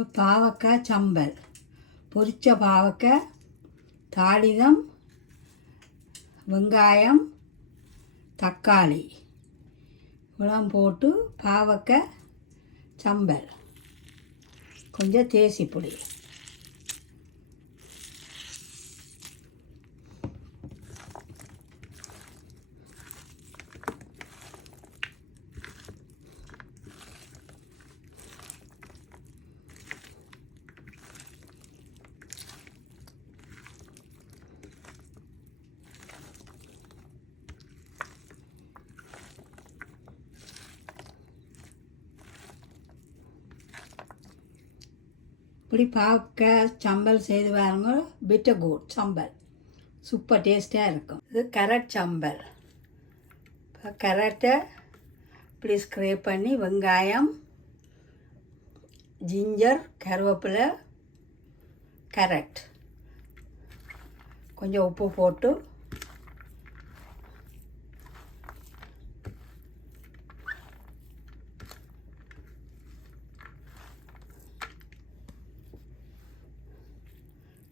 இப்போ பாவக்காய் சம்பல். பொரித்த பாவக்காய் தாளிதம் வெங்காயம் தக்காளி. இவ்வளோ போட்டு பாவக்காய் சம்பல். கொஞ்சம் தேசி இப்படி பார்க்க சம்பல் செய்து பாருங்க. பிட்டர் கூட் சம்பல். சூப்பர் டேஸ்ட்டாக இருக்கும். இது கரட் சம்பல். இப்போ கரட்டை இப்படி ஸ்க்ரேப் பண்ணி வெங்காயம் ஜிஞ்சர் கருவேப்பிலை கரட் கொஞ்சம் உப்பு போட்டு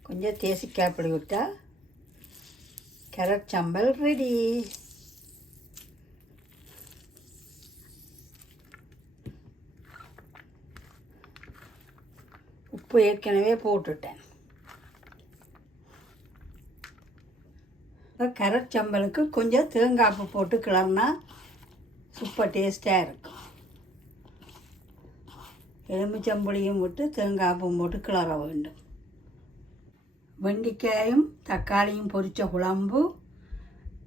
கொஞ்சம் தேசிக்காய் பொடி விட்டா கேரட் சம்பல் ரெடி உப்பு ஏற்கனவே போட்டுட்டேன். இப்போ கரட் சம்பலுக்கு கொஞ்சம் தேங்காய்ப்பு போட்டு கிளறினா சூப்பர் டேஸ்ட்டாக இருக்கும். எலுமிச்சம்புளியும் போட்டு தேங்காய்ப்பும் போட்டு கிளற வேண்டும். வெண்டிக்காயும் தக்காளியும் பொரித்த குழம்பு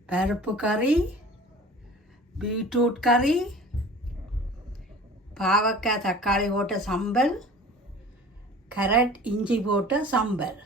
பருப்பு கறி பீட்ரூட் கறி பாவக்காய் தக்காளி போட்ட சம்பல் கரட் இஞ்சி போட்ட சம்பல்